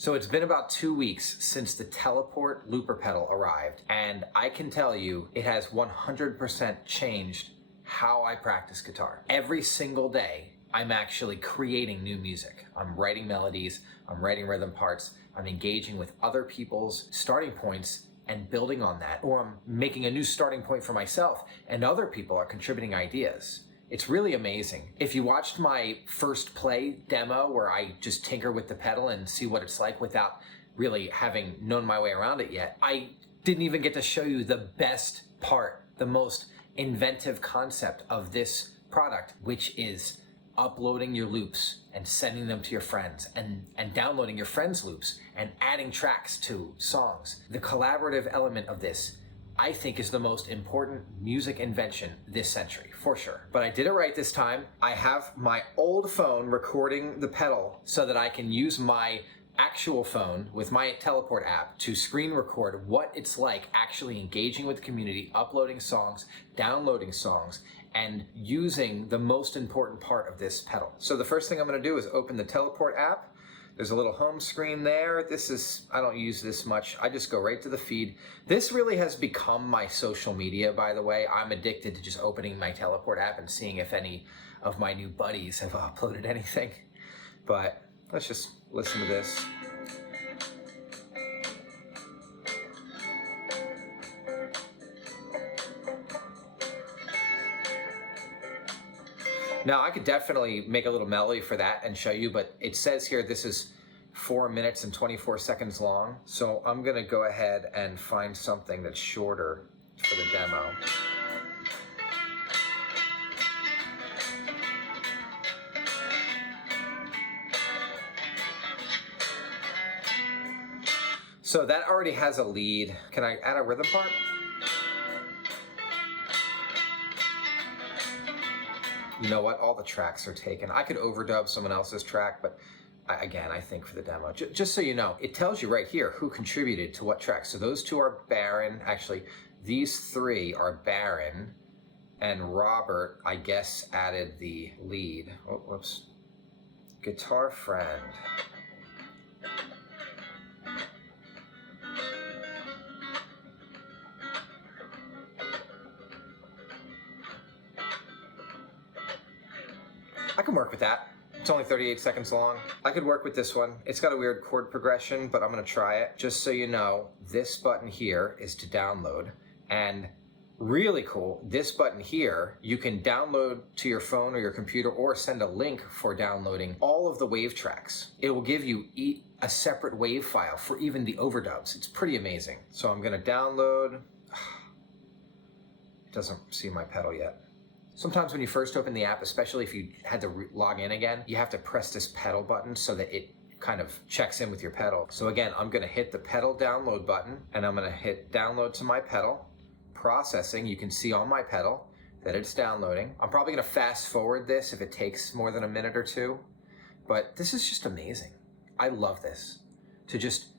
So it's been about 2 weeks since the teleport looper pedal arrived, and I can tell you it has 100% changed how I practice guitar. Every single day, I'm actually creating new music. I'm writing melodies, I'm writing rhythm parts, I'm engaging with other people's starting points and building on that, or I'm making a new starting point for myself and other people are contributing ideas. It's really amazing. If you watched my first play demo where I just tinker with the pedal and see what it's like without really having known my way around it yet, I didn't even get to show you the best part, the most inventive concept of this product, which is uploading your loops and sending them to your friends and downloading your friends' loops and adding tracks to songs. The collaborative element of this, I think, is the most important music invention this century, for sure. But I did it right this time. I have my old phone recording the pedal so that I can use my actual phone with my teleport app to screen record what it's like actually engaging with the community, uploading songs, downloading songs, and using the most important part of this pedal. So the first thing I'm gonna do is open the teleport app. There's a little home screen there. I don't use this much. I just go right to the feed. This really has become my social media, by the way. I'm addicted to just opening my teleport app and seeing if any of my new buddies have uploaded anything. But let's just listen to this. Now, I could definitely make a little melody for that and show you, but it says here this is 4 minutes and 24 seconds long. So I'm gonna go ahead and find something that's shorter for the demo. So that already has a lead. Can I add a rhythm part? You know what? All the tracks are taken. I could overdub someone else's track, but again, I think for the demo, just so you know, it tells you right here who contributed to what track. So those two are Baron. Actually, these three are Baron, and Robert, I guess, added the lead. Oh, whoops. Guitar Friend. I can work with that. It's only 38 seconds long. I could work with this one. It's got a weird chord progression, but I'm gonna try it. Just so you know, this button here is to download. And really cool, this button here, you can download to your phone or your computer or send a link for downloading all of the wave tracks. It will give you a separate wave file for even the overdubs. It's pretty amazing. So I'm gonna download. It doesn't see my pedal yet. Sometimes when you first open the app, especially if you had to log in again, you have to press this pedal button so that it kind of checks in with your pedal. So again, I'm gonna hit the pedal download button and I'm gonna hit download to my pedal. Processing, you can see on my pedal that it's downloading. I'm probably gonna fast forward this if it takes more than a minute or two, but this is just amazing. I love this, to just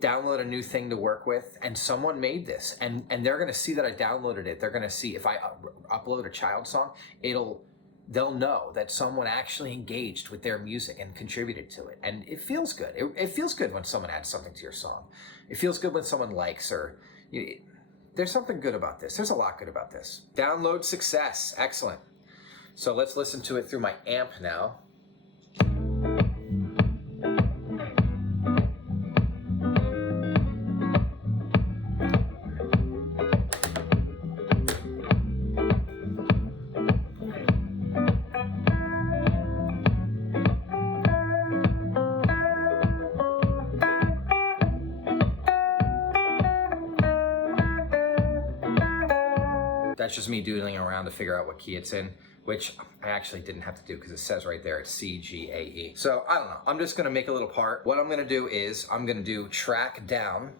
download a new thing to work with, and someone made this, and they're gonna see that I downloaded it. They're gonna see if I upload a child song, they'll know that someone actually engaged with their music and contributed to it, and it feels good. It feels good when someone adds something to your song. It feels good when someone likes, or there's something good about this. There's a lot good about this. Download success, excellent. So let's listen to it through my amp now. That's just me doodling around to figure out what key it's in, which I actually didn't have to do because it says right there it's C, G, A, E. So I don't know, I'm just gonna make a little part. What I'm gonna do is I'm gonna do track down.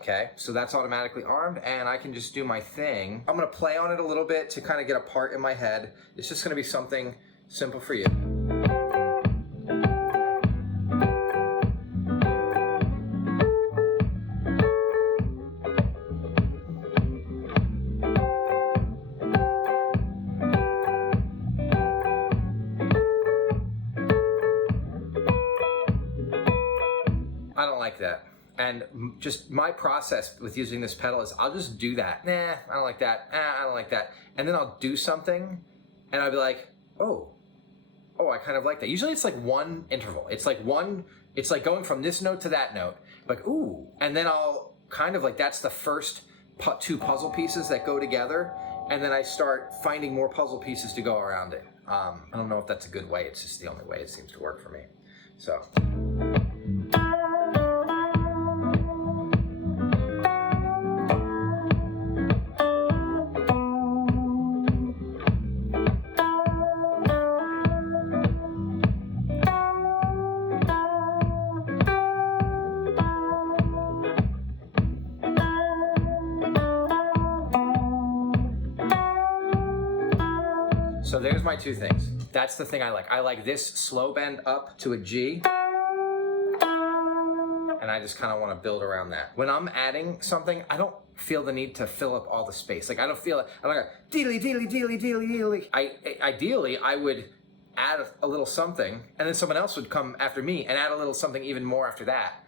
Okay, so that's automatically armed and I can just do my thing. I'm gonna play on it a little bit to kind of get a part in my head. It's just gonna be something simple for you. I don't like that. And just my process with using this pedal is I'll just do that. Nah, I don't like that. I don't like that. And then I'll do something and I'll be like, oh, I kind of like that. Usually it's like one interval. It's like going from this note to that note. Like, ooh. And then I'll kind of like, that's the first two puzzle pieces that go together. And then I start finding more puzzle pieces to go around it. I don't know if that's a good way. It's just the only way it seems to work for me. So. So there's my two things. That's the thing I like. I like this slow bend up to a G. And I just kind of want to build around that. When I'm adding something, I don't feel the need to fill up all the space. Like I don't feel it. I'm like, dealy, dealy, dealy, dealy, dealy. Ideally, I would add a little something and then someone else would come after me and add a little something even more after that.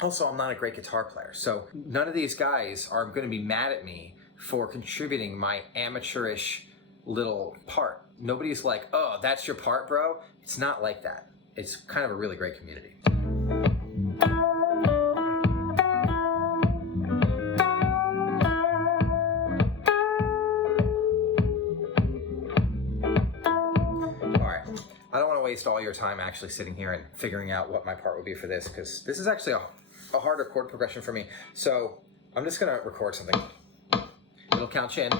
Also, I'm not a great guitar player. So none of these guys are going to be mad at me for contributing my amateurish little part. Nobody's like, oh, that's your part, bro. It's not like that. It's kind of a really great community. All right, I don't want to waste all your time actually sitting here and figuring out what my part would be for this, because this is actually a harder chord progression for me. So I'm just gonna record something. It'll count you in.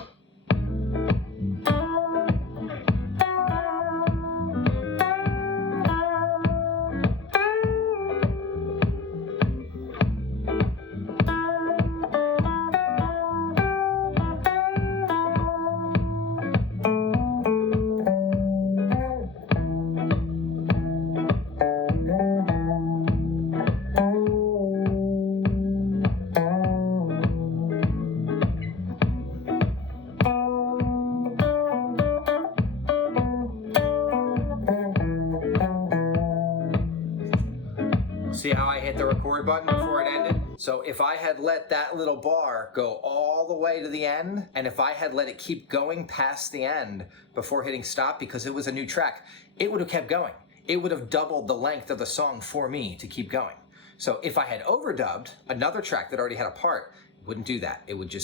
See how I hit the record button before it ended? So if I had let that little bar go all the way to the end, and if I had let it keep going past the end before hitting stop because it was a new track, it would have kept going. It would have doubled the length of the song for me to keep going. So if I had overdubbed another track that already had a part, it wouldn't do that. It would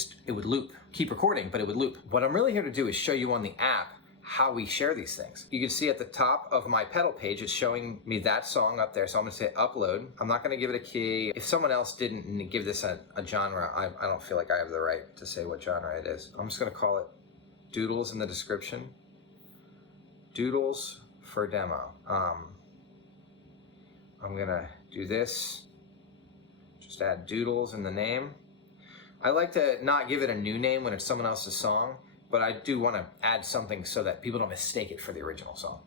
loop. Keep recording, but it would loop. What I'm really here to do is show you on the app how we share these things. You can see at the top of my pedal page, it's showing me that song up there. So I'm gonna say upload. I'm not gonna give it a key. If someone else didn't give this a genre, I don't feel like I have the right to say what genre it is. I'm just gonna call it Doodles in the description. Doodles for demo. I'm gonna do this. Just add Doodles in the name. I like to not give it a new name when it's someone else's song, but I do want to add something so that people don't mistake it for the original song.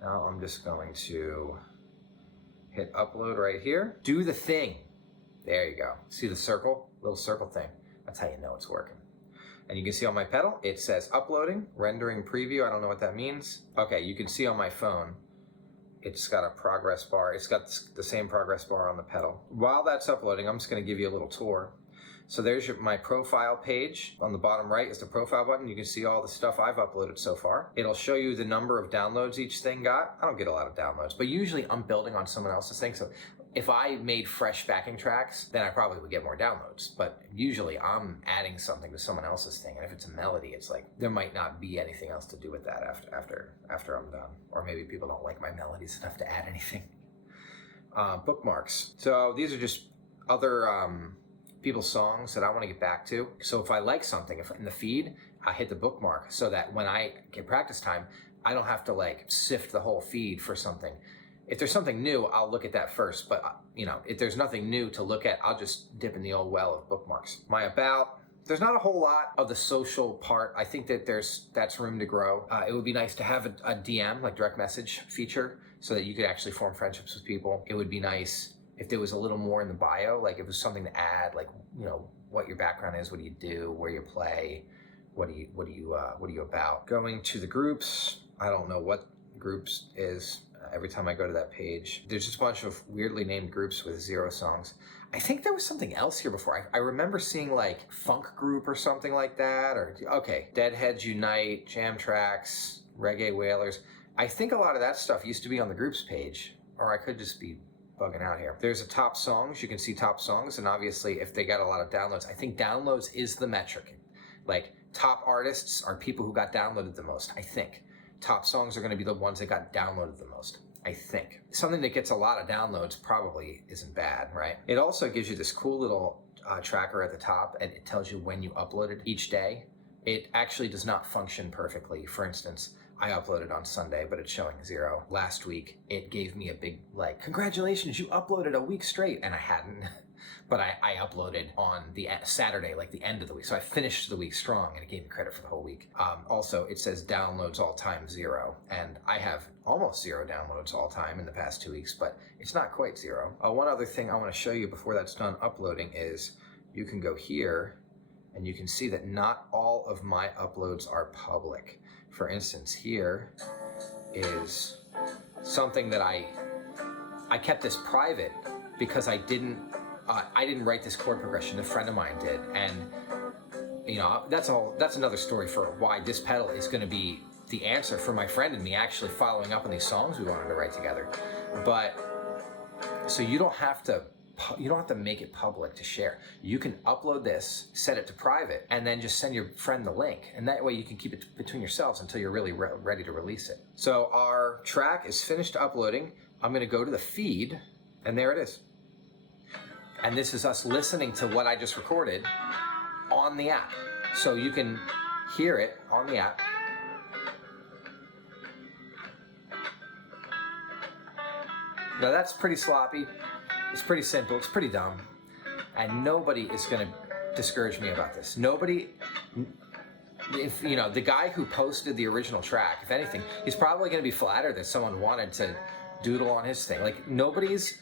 Now I'm just going to hit upload right here. Do the thing. There you go. See the circle? Little circle thing. That's how you know it's working. And you can see on my pedal, it says uploading, rendering preview. I don't know what that means. Okay, you can see on my phone, it's got a progress bar. It's got the same progress bar on the pedal. While that's uploading, I'm just going to give you a little tour. So there's my profile page. On the bottom right is the profile button. You can see all the stuff I've uploaded so far. It'll show you the number of downloads each thing got. I don't get a lot of downloads, but usually I'm building on someone else's thing. So if I made fresh backing tracks, then I probably would get more downloads. But usually I'm adding something to someone else's thing. And if it's a melody, it's like, there might not be anything else to do with that after I'm done. Or maybe people don't like my melodies enough to add anything. Bookmarks. So these are just other people's songs that I want to get back to. So if I like something, if in the feed, I hit the bookmark so that when I get practice time, I don't have to like sift the whole feed for something. If there's something new, I'll look at that first. But you know, if there's nothing new to look at, I'll just dip in the old well of bookmarks. My about, there's not a whole lot of the social part. I think that that's room to grow. It would be nice to have a DM, like direct message feature, so that you could actually form friendships with people. It would be nice if there was a little more in the bio, like if it was something to add, like, you know, what your background is, what do you do, where you play, what are you about. Going to the groups, I don't know what groups is. every time I go to that page. There's just a bunch of weirdly named groups with 0 songs. I think there was something else here before. I remember seeing like Funk Group or something like that, or okay, Deadheads Unite, Jam Tracks, Reggae Wailers. I think a lot of that stuff used to be on the groups page, or I could just be bugging out here. There's a top songs, you can see top songs, and obviously if they got a lot of downloads, I think downloads is the metric. Like top artists are people who got downloaded the most, I think. Top songs are gonna be the ones that got downloaded the most, I think. Something that gets a lot of downloads probably isn't bad, right? It also gives you this cool little tracker at the top, and it tells you when you uploaded each day. It actually does not function perfectly. For instance, I uploaded on Sunday, but it's showing 0. Last week, it gave me a big, like, congratulations, you uploaded a week straight, and I hadn't. But I uploaded on the Saturday, like the end of the week. So I finished the week strong, and it gave me credit for the whole week. Also, it says downloads all time 0, and I have almost 0 downloads all time in the past 2 weeks, but it's not quite 0. One other thing I want to show you before that's done uploading is you can go here, and you can see that not all of my uploads are public. For instance, here is something that I kept this private because I didn't write this chord progression. A friend of mine did, and you know, that's another story for why this pedal is going to be the answer for my friend and me actually following up on these songs we wanted to write together. But so you don't have to make it public to share. You can upload this, set it to private, and then just send your friend the link. And that way you can keep it between yourselves until you're really ready to release it. So our track is finished uploading. I'm gonna go to the feed, and there it is. And this is us listening to what I just recorded on the app. So you can hear it on the app. Now that's pretty sloppy. It's pretty simple, it's pretty dumb, and nobody is gonna discourage me about this. Nobody, if you know, the guy who posted the original track, if anything, he's probably gonna be flattered that someone wanted to doodle on his thing. Like nobody's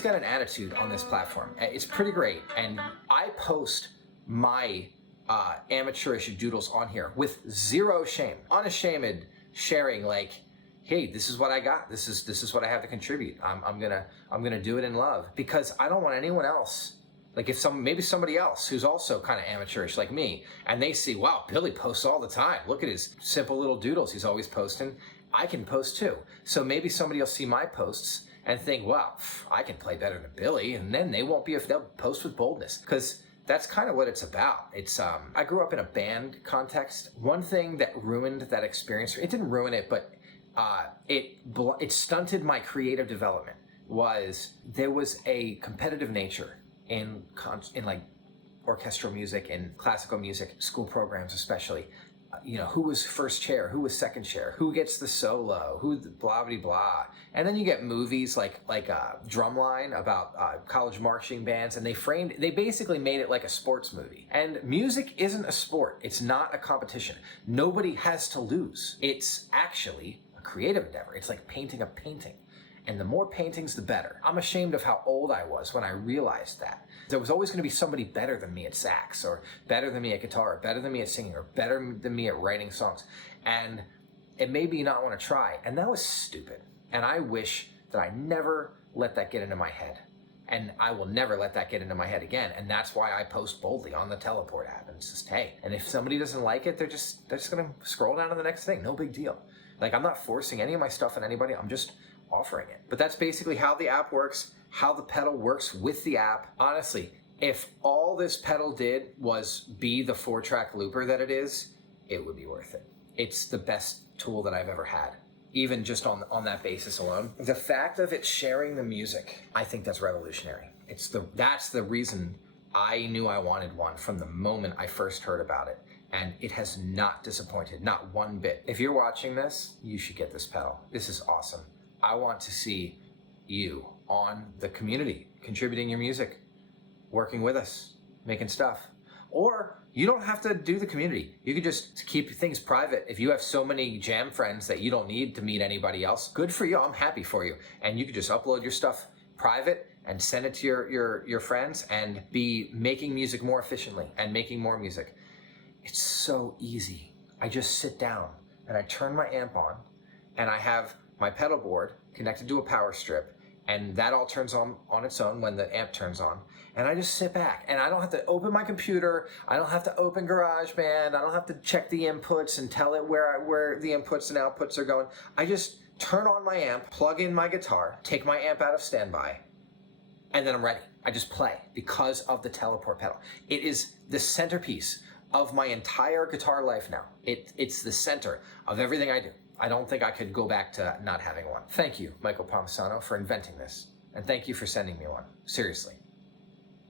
got an attitude on this platform. It's pretty great, and I post my amateurish doodles on here with 0 shame, unashamed sharing, like, hey, this is what I got. This is what I have to contribute. I'm gonna do it in love, because I don't want anyone else. Like if maybe somebody else who's also kind of amateurish like me, and they see, wow, Billy posts all the time. Look at his simple little doodles he's always posting. I can post too. So maybe somebody will see my posts and think, wow, I can play better than Billy, and then they'll post with boldness, because that's kind of what it's about. It's I grew up in a band context. One thing that ruined that experience, it didn't ruin it, but it stunted my creative development, was there was a competitive nature in like orchestral music and classical music, school programs especially. You know, who was first chair, who was second chair, who gets the solo, who blah blah blah. And then you get movies like Drumline about college marching bands, and they basically made it like a sports movie. And music isn't a sport. It's not a competition. Nobody has to lose. It's actually a creative endeavor. It's like painting a painting. And the more paintings, the better. I'm ashamed of how old I was when I realized that. There was always going to be somebody better than me at sax, or better than me at guitar, or better than me at singing, or better than me at writing songs. And it made me not want to try. And that was stupid. And I wish that I never let that get into my head. And I will never let that get into my head again. And that's why I post boldly on the Teleport app. And it's just, hey. And if somebody doesn't like it, they're just going to scroll down to the next thing. No big deal. Like, I'm not forcing any of my stuff on anybody. I'm just offering it. But that's basically how the app works, how the pedal works with the app. Honestly, if all this pedal did was be the 4-track looper that it is, it would be worth it. It's the best tool that I've ever had, even just on that basis alone. The fact of it sharing the music, I think that's revolutionary. That's the reason I knew I wanted one from the moment I first heard about it. And it has not disappointed, not one bit. If you're watching this, you should get this pedal. This is awesome. I want to see you on the community, contributing your music, working with us, making stuff. Or you don't have to do the community. You can just keep things private. If you have so many jam friends that you don't need to meet anybody else, good for you. I'm happy for you. And you can just upload your stuff private and send it to your friends and be making music more efficiently and making more music. It's so easy. I just sit down and I turn my amp on, and I have my pedal board connected to a power strip, and that all turns on its own when the amp turns on. And I just sit back, and I don't have to open my computer. I don't have to open GarageBand. I don't have to check the inputs and tell it where the inputs and outputs are going. I just turn on my amp, plug in my guitar, take my amp out of standby, and then I'm ready. I just play because of the teleport pedal. It is the centerpiece of my entire guitar life now. It's the center of everything I do. I don't think I could go back to not having one. Thank you, Michael Palmisano, for inventing this. And thank you for sending me one. Seriously.